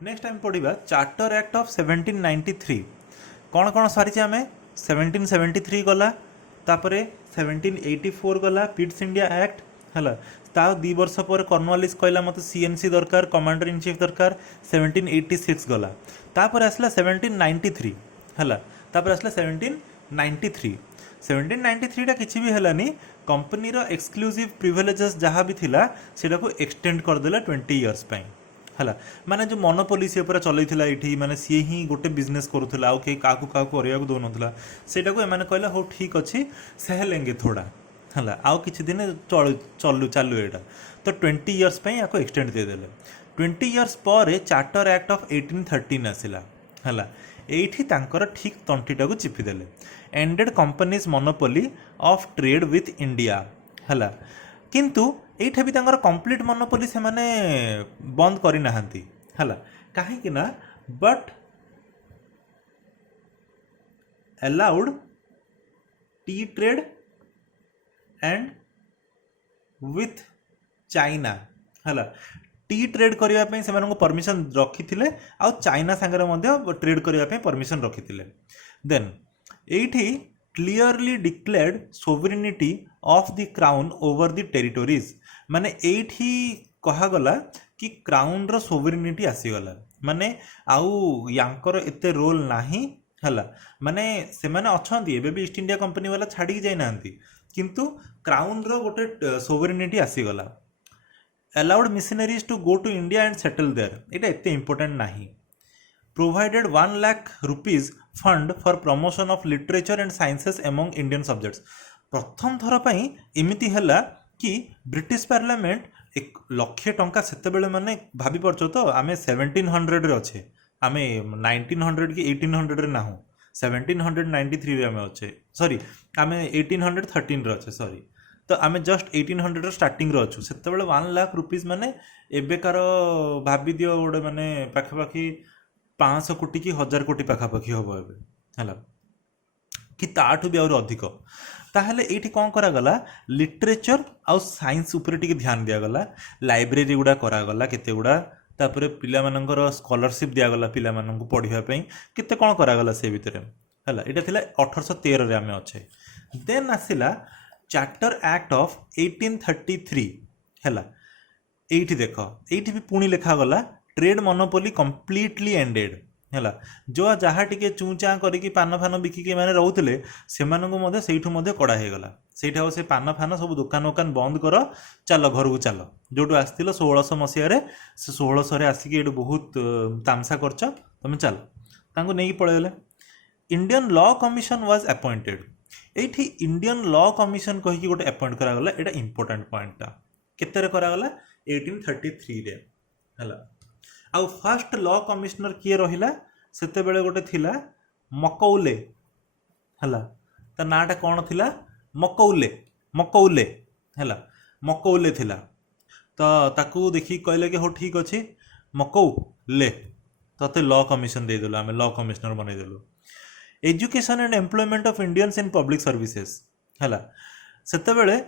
next आम पढ़ा charter act of 1793 कौन कौन सारी आम 1773 गला तापर 1784 गला पिट्स इंडिया एक्ट है ता 2 वर्ष पर कॉर्नवालिस कहला मत सीएनसी दरकार कमांडर इन चीफ दरकार 1786 गला तापर आसला 1793 है तापर आसला 1793 1793 किसी भी है कंपनी एक्सक्लूसिव प्रिविलेजेस जहाँ भी थिला सेटा को एक्सटेंड करदेला 20 इयर्स है माने जो मोनोपोली सी पूरा चलैथिला एठी माने सी ही गोटे बिजनेस करूला आउ कहीं काकू काकू करिया को दौनला सेटा को एमाने कहले हो ठीक अच्छी सहलेंगे थोड़ा है आउ किछि दिन चलू चालू एटा तो 20 इयर्स पे या एक्सटेंड देदेले 20 इयर्स पर चार्टर एक्ट ऑफ 1813 आसला है एठी तांकर ठीक तंटीटा को चिपिदेले ended company's monopoly of trade with India है किंतु एठा भी तांकर कंप्लीट मोनोपोली से माने बंद करी नाहंती हला काहे ना but allowed T trade and with China हला टी ट्रेड करने से परमिशन रखी आ चाइना सांगे ट्रेड करने परमिशन रखी देन एठी clearly declared sovereignty of the crown over the territories माने एठी कहागला कि क्राउन रो सोवरेनिटी आसीगला माने आउ यांकर एते रोल नाही हला माने से माने अछंती एबे भी ईस्ट इंडिया कंपनी वाला छाड़ी जाई नांती किंतु क्राउन रो गोटे सोवरेनिटी आसीगला allowed missionaries to go to India and settle there एटा एते इंपोर्टेंट नाही provided 1 lakh rupees fund for promotion of literature and sciences among Indian subjects प्रथम थर पर एमती है कि ब्रिटिश पार्लियामेंट 1,00,000 टंका से माने भाभी पार्छ तो आम 1700 रे अच्छे आम 1900 कि 1800 रे नाहू 1793 आम अच्छे सॉरी आम 1813 रे अच्छे सॉरी तो आम जस्ट 1800 स्टार्टिंग रे अच्छु से 1 लाख रुपीज माने एबेकार भाभी दियो गोटे माने पाखापाखि 500 कोटी कि 1000 कोटी पाखापाखि हम है कि ताठू भी अधिक ताहले एठी कौन करागला लिटरेचर आउ साइंस उपरे टिके ध्यान दियागला लाइब्रेरी गुड़ा करागला केते गुड़ा तापर पिलामानंकर स्कॉलरशिप दियागला पिलामानंकु पढ़िबा पई केते कौन करागला से भितरे हला एटा थिला 1813 रे आमे अच्छे देन आसिला चार्टर एक्ट ऑफ 1833 हला एठी देख एठी भी पुणी लिखा गला ट्रेड मोनोपोली कंप्लीटली एंडेड है जो जहाँ टी चूचा करके पान फान बिकिकी मैंने रोते से कड़ा हो गला से से पान फान सब दुकान दुकान बंद कर चल घर को चल जो आसो 1600 मसीह से 1600 आसिक ये बहुत तामसा कर तुम चल नहीं पलैले Indian law commission was appointed ये इंडियन लॉ कमिशन कहीकि गोटे अपॉइंट करागला एटा इंपोर्टेंट पॉइंटा केते करागला 1833 रे है आउ फर्स्ट लॉ कमिश्नर किए रहिला सेते बेले गोटे थिला मकौले हला ता नाटा कौन थिला मकौले मकौले हला मकौले थिला तो ताकू देखी कहले कि हो ठीक अच्छे मकौले तते लॉ कमिशन दे देलु आमे लॉ कमिश्नर बनै देलु education and employment of Indians in public services हला सेते बेले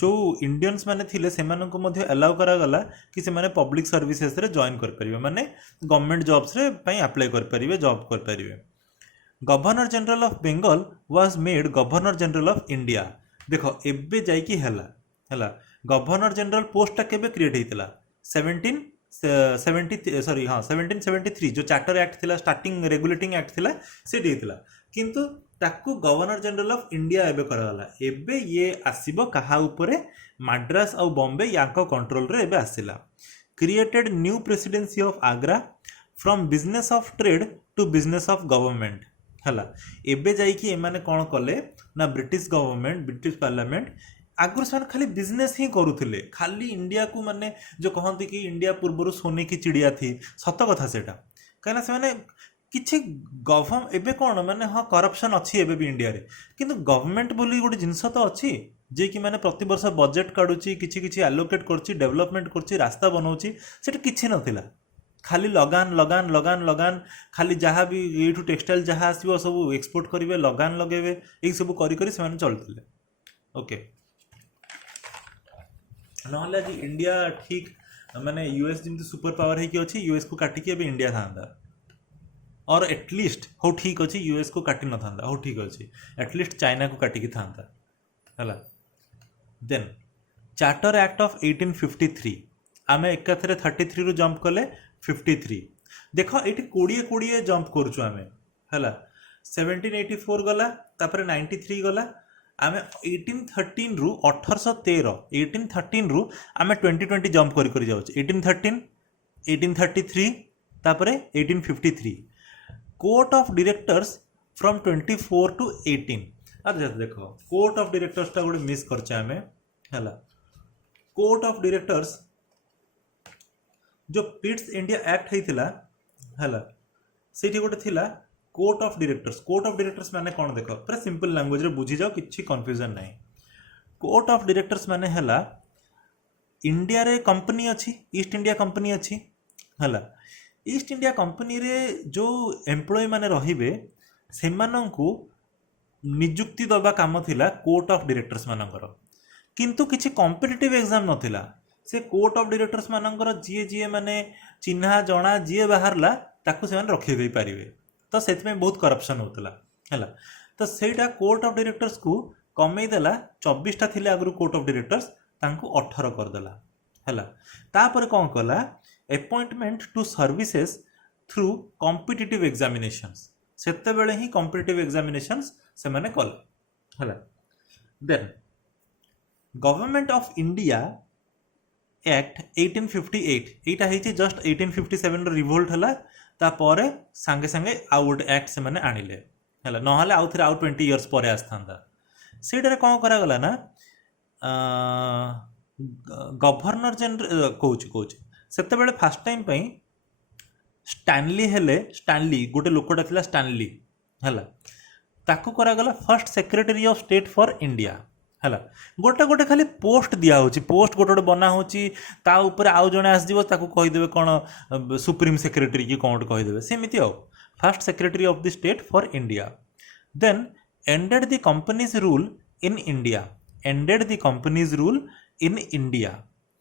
जो इंडियंस माने थिले सेमानंको मध्ये अलाउ करागला कि से माने पब्लिक सर्विसेस रे जॉइन कर परिबे माने गवर्नमेंट जॉब्स रे पई अप्लाई कर परिबे जॉब कर परिबे governor general of Bengal was made governor general of India देखो एबे जाई कि हला गवर्नर जनरल पोस्ट टा केबे क्रिएट हेतिला 1773 जो चार्टर एक्ट थिला स्टार्टिंग रेगुलेटिंग एक्ट थिला से हेतिला किंतु ताकू गवर्नर जनरल ऑफ इंडिया एबे करागला एबे ये आसीबो कहा उपरे मद्रास और बॉम्बे याको कंट्रोल रे एबे आसिला created new presidency of Agra from business of trade to business of government हला एबे जाई कि एमाने कोन कले ना ब्रिटिश गवर्नमेंट ब्रिटिश पार्लियामेंट आगुर से खाली बिजनेस ही करुले खाली इंडिया को माने जो कहते कि इंडिया पूर्व सोने की चिड़िया थी सत कथा सेटा कहीं से किसी गवर्न एबे कौन माने हाँ करप्शन अच्छी एबे भी इंडिया रे किंतु गवर्नमेंट बोली गोटे जिनस तो अच्छी जे कि माने प्रति वर्ष बजेट काढुची किछि किछि एलोकेट करची डेवलपमेंट करची रास्ता बनाउची सेटा किछि नथिला खाली लगान लगान लगान लगान खाली जहाँ भी ये टेक्सटाइल जहाँ आसो सब एक्सपोर्ट करेंगे लगान लगे यही सब करी से चलते ओके ना आज इंडिया ठीक माने यूएस जमी सुपर पावर है यूएस को काटिकी अब इंडिया था और एटलिस्ट हो ठीक अच्छे यूएस को काटी न था हो ठीक अच्छे एटलिस्ट चाइना को काटिकी था है देन चार्टर एक्ट ऑफ 1853 आम एक 33 रु जंप कले 53 देख ये 20 जंप करुचु आम है 1784 गला तापर 93 गला आम 1813 रु 1813 1813 रु आम 2020 जंप कर जाऊँ 1813 1833 तापर 1853 court of directors from 24 to 18 अच्छा देख कोर्ट ऑफ डायरेक्टर्स टा गोटे मिस करछे आमे हला कोर्ट ऑफ डायरेक्टर्स जो पिट्स इंडिया एक्ट हेतिला हला सेठी गोटे थिला कोर्ट ऑफ डायरेक्टर्स माने कोन देखो पूरा सिंपल लैंग्वेज रे बुझी जाओ किछि कंफ्यूजन नाही कोर्ट ऑफ डायरेक्टर्स माने हला इंडिया रे कंपनी अछि ईस्ट इंडिया कंपनी अछि हला ईस्ट इंडिया कंपनी रे जो एम्प्लॉय माने रहिबे सेमानंकु नियुक्ति दबा काम थिला कोर्ट ऑफ डायरेक्टर्स मानकर किंतु किछि कॉम्पिटिटिव एग्जाम नथिला से कोर्ट ऑफ डायरेक्टर्स मानकर जी माने चिन्हा जणा जी बाहरला ताकू से माने रखि दे पारिबे तो सेति में बहुत करप्शन होतला हैला तो सेटा कोर्ट ऑफ डायरेक्टर्स को कमई देला 24 टा थिले आगु कोर्ट ऑफ डायरेक्टर्स तांकू 18 कर देला हैला तापर कोन कला appointment to services through competitive examinations सेते बेले ही कॉम्पिटिटिव एग्जामिनेशंस से माने कल हैला then government of India act 1858 एटा हेची जस्ट 1857 रो रिवोल्ट हला तापरे सांगे सांगे आउ गोटे एक्ट से माने आनिले हैला नहले आउ थरे आउ 20 इयर्स परे आस्थांदा सेडरे कोन करा गला ना गवर्नर जनरल कोच सेते बेले फर्स्ट टाइम पई स्टैनली गोटे लोकटा थिला स्टैनली हैला ताकू करा गला first secretary of state for India हैला गोटे गोटे खाली पोस्ट दिया होची पोस्ट गोटे गोटे बना होची ता ऊपर आउ जणे आस दिवो ताकू कहि देबे कोन सुप्रीम सेक्रेटरी की कोन कहि देबे सेमिति हो first secretary of the state for India then ended the company's rule in India ended the company's rule in India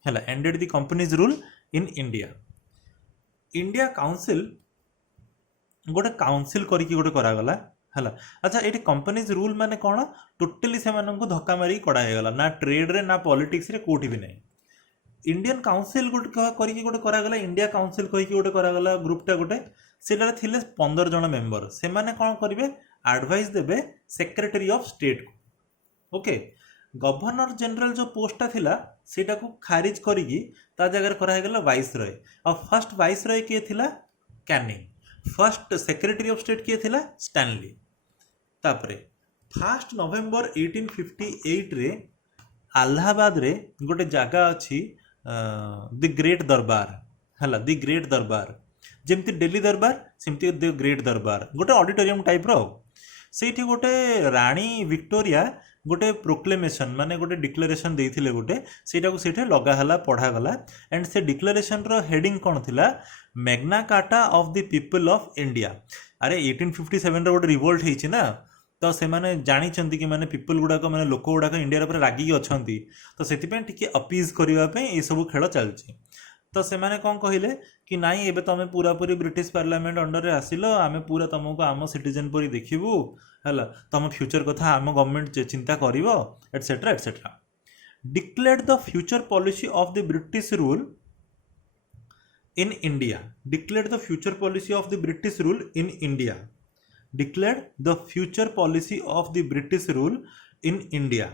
हैला ended the company's rule in India India council गोटे काउंसिल करके गोटे करा गला हैला अच्छा ये कंपनीज रूल माने कौन टोटली से मानक धक्का मारी कड़ा गला ना ट्रेड रे ना पॉलिटिक्स रे कोठी भी नहीं इंडियन काउंसिल गोटे करके गोटे करा गला इंडिया काउंसिल करके गोटे करा गला ग्रुपटा गोटे सेटारे थिले 15 जन मेंबर से माने कौन करिवे एडवाइस देबे सेक्रेटरी ऑफ स्टेट को ओके गवर्नर जनरल जो पोस्टा थिला सेटा को खारिज करिकी ता जगह करा गला वाइसरॉय और फर्स्ट वाइसरॉय के थिला Canning first secretary of state किए थिला स्टैनली तापरे 1 नवेम्बर 1858 रे अलाहाबाद रे गोटे जगह अच्छी द ग्रेट दरबार हला द ग्रेट दरबार जेमती दिल्ली दरबार सेमती द ग्रेट दरबार गोटे ऑडिटोरियम टाइप रो सेठी गोटे रानी विक्टोरिया गोटे प्रोक्लेमेशन माने गोटे डिक्लेरेशन देइथिले गोटे सेटा को सेठे लगा हला पढ़ा गला एंड से डिक्लेरेशन रो हेडिंग कोन थिला Magna carta of the people of India अरे 1857 रो गोटे रिवोल्ट हेछि ना तो से माने जानि चंती कि माने पीपल गुडा को माने लोक गुडा को इंडिया रे रागी अछंती तो सेति पे टिके अपीज करिवा पे ए सब खेल चलछि तो से माने कोन कहिले कि नाई एबे तमे पूरा पूरी ब्रिटिश पार्लियामेंट अंडर रे आसिलो आमे पूरा तुमको आम सिटीजन परी देखिबू हला तुम फ्यूचर कथा आम गवर्नमेंट चिंता करिवो etcetera etcetera declared the future policy of the British rule in India declared the future policy of the British rule in India declared the future policy of the British rule in India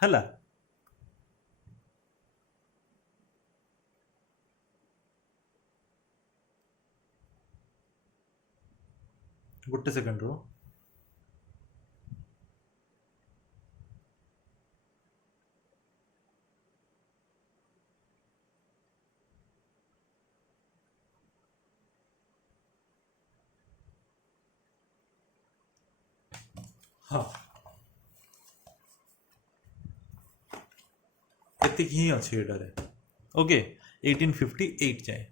हला गोटे second row हाँ एतिक ही अच्छी एटारे okay 1858 जाए